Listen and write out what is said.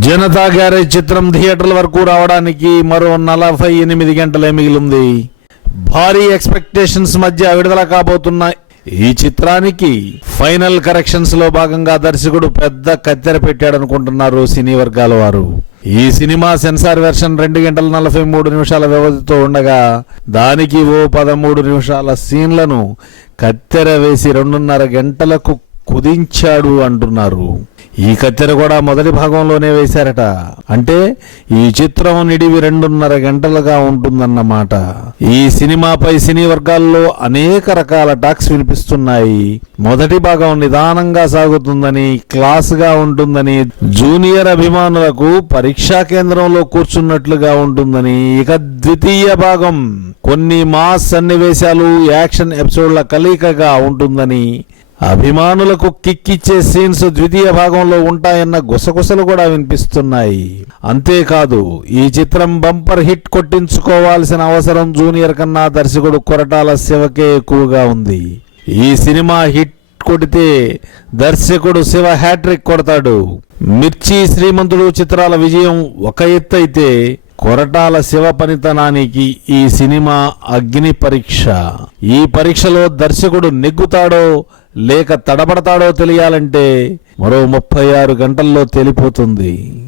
Janata garage చిత్రం థియేటర్ల వరకు రావడానికి మరో నలభై ఎనిమిది గంటలే మిగిలింది. భారీ ఎక్స్పెక్టేషన్స్ మధ్య విడుదల కాబోతున్న ఈ చిత్రానికి ఫైనల్ కరెక్షన్స్లో భాగంగా దర్శకుడు పెద్ద కత్తెర పెట్టాడనుకుంటున్నారు సినీ వర్గాల వారు. ఈ సినిమా సెన్సార్ వెర్షన్ రెండు గంటల నలభై మూడు నిమిషాల వ్యవధితో ఉండగా దానికి ఓ పదమూడు నిమిషాల సీన్లను కత్తెర వేసి రెండున్నర గంటలకు కుదించాడు అంటున్నారు. ఈ కత్తెర కూడా మొదటి భాగంలోనే వేశారట. అంటే ఈ చిత్రం నిడివి రెండున్నర గంటలుగా ఉంటుందన్నమాట. ఈ సినిమాపై సినీ వర్గాల్లో అనేక రకాల టాక్స్ వినిపిస్తున్నాయి. మొదటి భాగం నిదానంగా సాగుతుందని క్లాస్గా ఉంటుందని జూనియర్ అభిమానులకు పరీక్షా కేంద్రంలో కూర్చున్నట్లుగా ఉంటుందని ఇక ద్వితీయ భాగం. కొన్ని మాస్ సన్నివేశాలు యాక్షన్ ఎపిసోడ్ల కలయికగా ఉంటుందని అభిమానులకు కిక్కిచ్చే సీన్స్ ద్వితీయ భాగంలో ఉంటాయన్న గుసగుసలు కూడా వినిపిస్తున్నాయి. అంతేకాదు ఈ చిత్రం బంపర్ హిట్ కొట్టించుకోవాల్సిన అవసరం జూనియర్ కన్నా దర్శకుడు కొరటాల శివకే ఎక్కువగా ఉంది. ఈ సినిమా హిట్ కొడితే దర్శకుడు శివ హ్యాట్రిక్ కొడతాడు. మిర్చి శ్రీమంతుడు చిత్రాల విజయం ఒక ఎత్తు అయితే కొరటాల శివ పనితనానికి ఈ సినిమా అగ్ని పరీక్ష. ఈ పరీక్షలో దర్శకుడు నెగ్గుతాడో లేక తడబడతాడో తెలియాలంటే మరో ముప్పై ఆరు గంటల్లో తెలిపోతుంది.